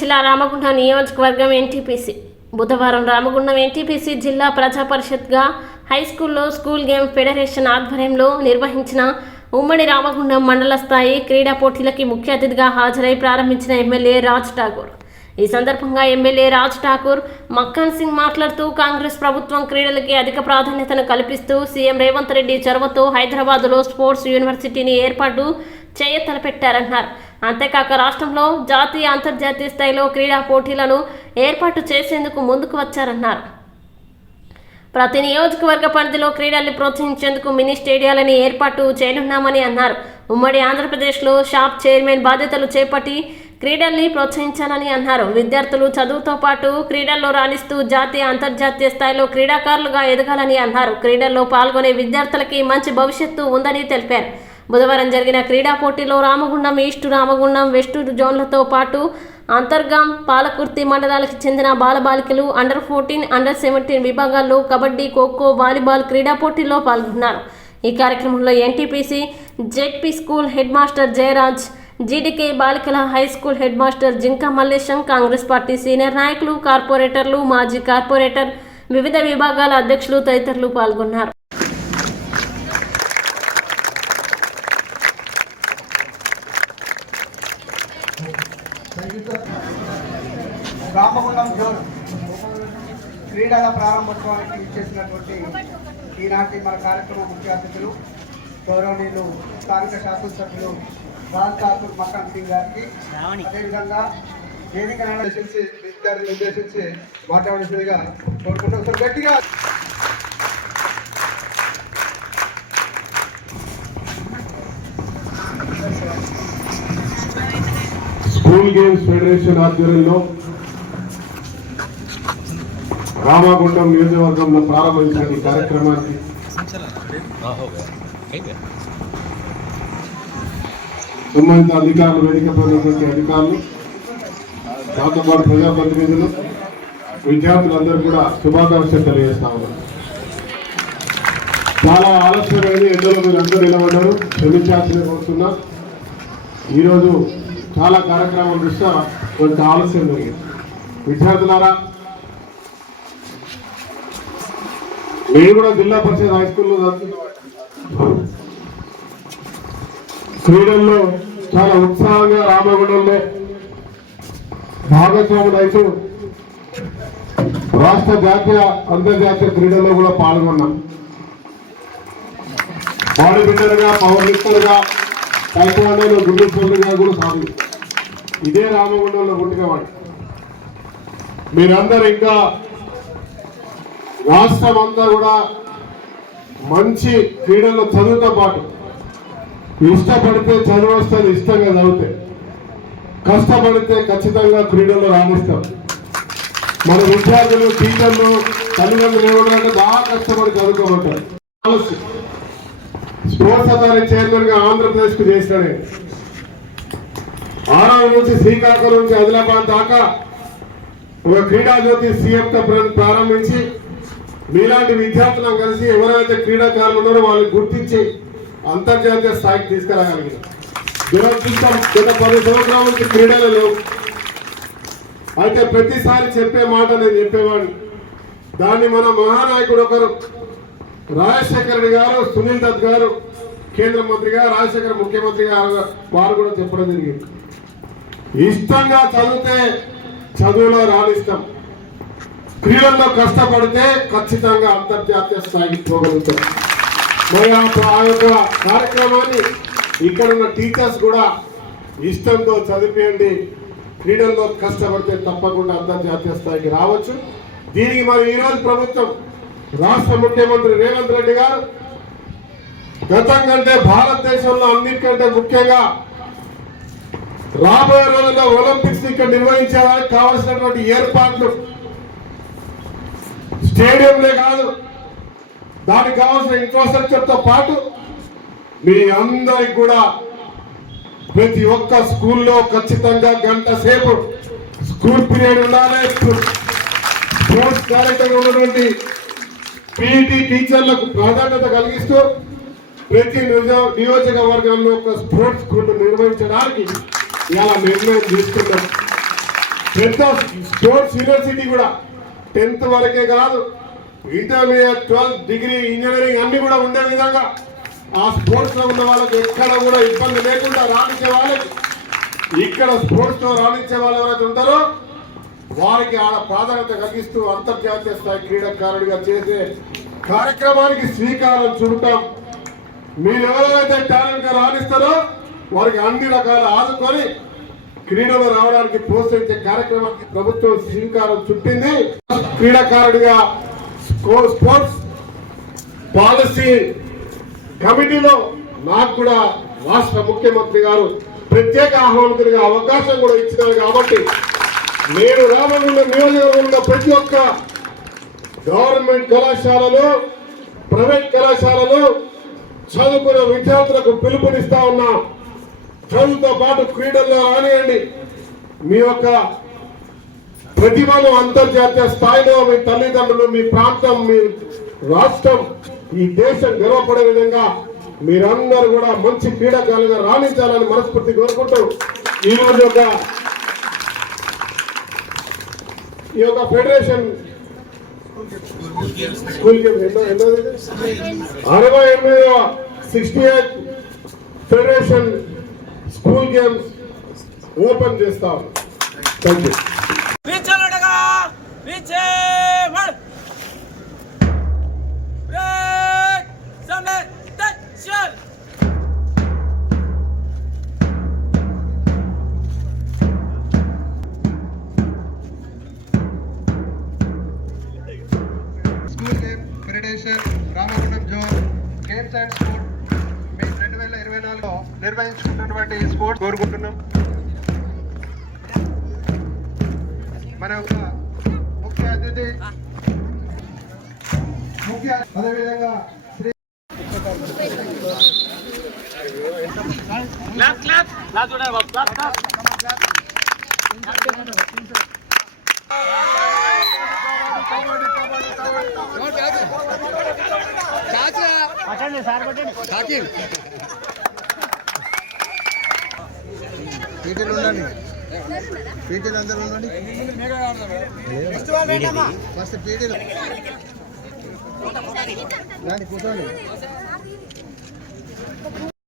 జిల్లా రామగుండం నియోజకవర్గం ఎన్టీపీసీ. బుధవారం రామగుండం ఎన్టీపీసీ జిల్లా ప్రజా పరిషత్గా హై స్కూల్లో స్కూల్ గేమ్ ఫెడరేషన్ ఆధ్వర్యంలో నిర్వహించిన ఉమ్మడి రామగుండం మండల స్థాయి క్రీడా పోటీలకి ముఖ్య అతిథిగా హాజరై ప్రారంభించిన ఎమ్మెల్యే రాజ్ ఠాకూర్ ఈ సందర్భంగా ఎమ్మెల్యే రాజ్ ఠాకూర్ మక్కన్ సింగ్ మాట్లాడుతూ కాంగ్రెస్ ప్రభుత్వం క్రీడలకి అధిక ప్రాధాన్యతను కల్పిస్తూ సీఎం రేవంత్ రెడ్డి చొరవతో హైదరాబాద్లో స్పోర్ట్స్ యూనివర్సిటీని ఏర్పాటు చేయ తలపెట్టారన్నారు అంతేకాక రాష్ట్రంలో జాతీయ అంతర్జాతీయ స్థాయిలో క్రీడా పోటీలను ఏర్పాటు చేసేందుకు ముందుకు వచ్చారన్నారు. ప్రతి నియోజకవర్గ పరిధిలో క్రీడల్ని ప్రోత్సహించేందుకు మినీ స్టేడియాలని ఏర్పాటు చేయనున్నామని అన్నారు. ఉమ్మడి ఆంధ్రప్రదేశ్లో షాప్ చైర్మన్ బాధ్యతలు చేపట్టి క్రీడల్ని ప్రోత్సహించాలని అన్నారు. విద్యార్థులు చదువుతో పాటు క్రీడల్లో రాణిస్తూ జాతీయ అంతర్జాతీయ స్థాయిలో క్రీడాకారులుగా ఎదగాలని అన్నారు. క్రీడల్లో పాల్గొనే విద్యార్థులకి మంచి భవిష్యత్తు ఉందని తెలిపారు. బుధవారం జరిగిన క్రీడా పోటీలో రామగుండం ఈస్ట్ రామగుండం వెస్ట్ జోన్లతో పాటు అంతర్గాం పాలకుర్తి మండలాలకు చెందిన బాలబాలికలు అండర్ ఫోర్టీన్ అండర్ సెవెంటీన్ విభాగాల్లో కబడ్డీ ఖోఖో వాలీబాల్ క్రీడా పోటీల్లో పాల్గొన్నారు. ఈ కార్యక్రమంలో NTPC ZP school head master Jayaraj GDK బాలికల high school head master Jinka Mallesham Congress party senior నాయకులు కార్పొరేటర్లు మాజీ కార్పొరేటర్ వివిధ విభాగాల అధ్యక్షులు తదితరులు పాల్గొన్నారు. రామగుండం జోన్ క్రీడల ప్రారంభోత్సవానికి ఇచ్చేసినటువంటి ఈనాటి మన కార్యక్రమ ముఖ్య అతిథులు గౌరవనీయులు స్థానిక శాసనసభ్యులు రాజ్ ఠాకూర్ మకాన్ సింగ్ గారికి. అదేవిధంగా వేదిక ఉద్దేశించి విద్యార్థిని ఉద్దేశించి మాట్లాడాల్సిందిగా కోరుకుంటూ ఒకసారి గట్టిగా. స్కూల్ గేమ్స్ ఫెడరేషన్ ఆధ్వర్యంలో రామాగుండం నియోజకవర్గంలో ప్రారంభించిన ఈ కార్యక్రమానికి సంబంధిత అధికారులు వేదికపై ఉన్నటువంటి అధికారులు దాంతో పాటు ప్రజాప్రతినిధులు విద్యార్థులందరూ కూడా శుభాకాంక్షలు తెలియజేస్తా ఉన్నారు. చాలా ఆలస్యమైంది ఎందరో మీరు అందరూ నిలబడ్డారు క్షమించాల్సిన కోరుతున్నా. ఈరోజు చాలా కార్యక్రమాలు దృష్ట్యా కొంత ఆలస్యం జరిగింది. విద్యార్థులారా నేను కూడా జిల్లా పరిషత్ హై స్కూల్లో క్రీడల్లో చాలా ఉత్సాహంగా రామగుండంలో భాగస్వాములు అయితే రాష్ట్ర జాతీయ అంతర్జాతీయ క్రీడల్లో కూడా పాల్గొన్నాం. బాడీ బిల్డర్గా పవర్ లిఫ్టర్గా టైక్వాండోలో గుడ్డు కూడా సాధి ఇదే రామగుండంలో పుట్టినవాడు మీరందరూ ఇంకా రాష్ట్రం అంతా కూడా మంచి క్రీడల్లో చదువుతో పాటు. ఇష్టపడితే చదువు వస్తుంది ఇష్టంగా చదివితే. కష్టపడితే ఖచ్చితంగా క్రీడల్లో రాణిస్తాం. మన విద్యార్థులు టీచర్లు తల్లిదండ్రులు ఏమంటారంటే బాగా కష్టపడి చదువుకోమంటారు. స్పోర్ట్స్ అథారిటీ చైర్మన్గా ఆంధ్రప్రదేశ్కు చేసినాడే ఆరావు నుంచి శ్రీకాకుళం నుంచి ఆదిలాబాద్ దాకా ఒక క్రీడా జ్యోతి సీఎం ప్రారంభించి మీలాంటి విద్యార్థులను కలిసి ఎవరైతే క్రీడాకారులు ఉన్నారో వాళ్ళని గుర్తించి అంతర్జాతీయ స్థాయికి తీసుకురాగలిగిన దురదృష్టం గత పది సంవత్సరాల నుంచి క్రీడలు లేవు అయితే ప్రతిసారి చెప్పే మాట నేను చెప్పేవాడిని. దాన్ని మన మహానాయకుడు ఒకరు రాజశేఖర గారు సునీల్ దత్ గారు కేంద్ర మంత్రిగా రాజశేఖర ముఖ్యమంత్రి గారు వారు కూడా చెప్పడం జరిగింది. ఇష్టంగా చదివితే చదువులో రాణిస్తాం క్రీడల్లో కష్టపడితే ఖచ్చితంగా అంతర్జాతీయ స్థాయికి పోగలుగుతాం మరి ఆ ఆ యొక్క కార్యక్రమాన్ని ఇక్కడ ఉన్న టీచర్స్ కూడా ఇష్టంతో చదివేయండి క్రీడల్లో కష్టపడితే తప్పకుండా అంతర్జాతీయ స్థాయికి రావచ్చు. దీనికి మరి ఈరోజు ప్రభుత్వం రాష్ట్ర ముఖ్యమంత్రి రేవంత్ రెడ్డి గారు గతం కంటే భారతదేశంలో అన్నిటికంటే ముఖ్యంగా రాబోయే రోజుల్లో ఒలింపిక్స్ ఇక్కడ నిర్వహించడానికి కావాల్సినటువంటి ఏర్పాట్లు స్టేడియంలే కాదు దానికి కావాల్సిన ఇన్ఫ్రాస్ట్రక్చర్తో పాటు మీ అందరికి కూడా ప్రతి ఒక్క స్కూల్లో ఖచ్చితంగా గంట సేపు స్కూల్ పీరియడ్ ఉండాలి. స్పోర్ట్స్ డైరెక్టర్ ఉన్నటువంటి పీఈటీ టీచర్లకు ప్రాధాన్యత కలిగిస్తూ ప్రతి నిజ- నియోజకవర్గంలో ఒక స్పోర్ట్స్ స్కూల్ నిర్వహించడానికి ఇలా నిర్ణయం తీసుకున్నాం. పెద్ద స్పోర్ట్స్ యూనివర్సిటీ కూడా టెన్త్ వరకే కాదు ఇంటర్మీడియట్ ట్వెల్త్ డిగ్రీ ఇంజనీరింగ్ అన్ని కూడా ఉండే విధంగా ఆ స్పోర్ట్స్లో ఉన్న వాళ్ళకి ఎక్కడ కూడా ఇబ్బంది లేకుండా రాణించే వాళ్ళకి ఇక్కడ స్పోర్ట్స్లో రాణించే వాళ్ళు ఎవరైతే ఉంటారో వారికి ఆడ ప్రాధాన్యత కలిగిస్తూ అంతర్జాతీయ స్థాయి క్రీడాకారుడిగా చేసే కార్యక్రమానికి శ్రీకారం చుడతాం మీరు ఎవరైతే టాలెంట్గా రాణిస్తారో వారికి అన్ని రకాల ఆదుకొని క్రీడలో రావడానికి ప్రోత్సహించే కార్యక్రమానికి ప్రభుత్వం శ్రీకారం చుట్టింది. క్రీడాకారుడిగా స్పోర్ట్స్ పాలసీ కమిటీలో నాకు కూడా రాష్ట్ర ముఖ్యమంత్రి గారు ప్రత్యేక ఆహ్వానితులుగా అవకాశం కూడా ఇచ్చినారు కాబట్టి నేను రామగుండ నియోజకవర్గంలో ప్రతి ఒక్క గవర్నమెంట్ కళాశాలలో ప్రైవేట్ కళాశాలలో చదువుకున్న విద్యార్థులకు పిలుపునిస్తా ఉన్నా. చదువుతో పాటు క్రీడల్లో రానియండి మీ యొక్క ప్రతిభను అంతర్జాతీయ స్థాయిలో మీ తల్లిదండ్రులు మీ ప్రాంతం మీ రాష్ట్రం ఈ దేశం గర్వపడే విధంగా మీరందరూ కూడా మంచి క్రీడాకారులుగా రాణించాలని మనస్ఫూర్తి కోరుకుంటూ ఈ రోజు ఒక ఈ యొక్క ఫెడరేషన్ స్కూల్ అరవై ఎనిమిదవ sixty eight federation school games open చేస్తాం థ్యాంక్ యూ విచ్చలడగా విచ్చేవడ్ బ్రేక్ సమ్మె టచ్ నాలుగులో నిర్వహించుకున్నటువంటి స్పోర్ట్స్ కోరుకుంటున్నాం. మన యొక్క ముఖ్య అతిథి ముఖ్య అదేవిధంగా శ్రీ క్లాప్ పీటీలు ఉండండి. పీటీలు అందరూ ఉండండి. ఫస్ట్ పీటీలు. కూర్చోండి.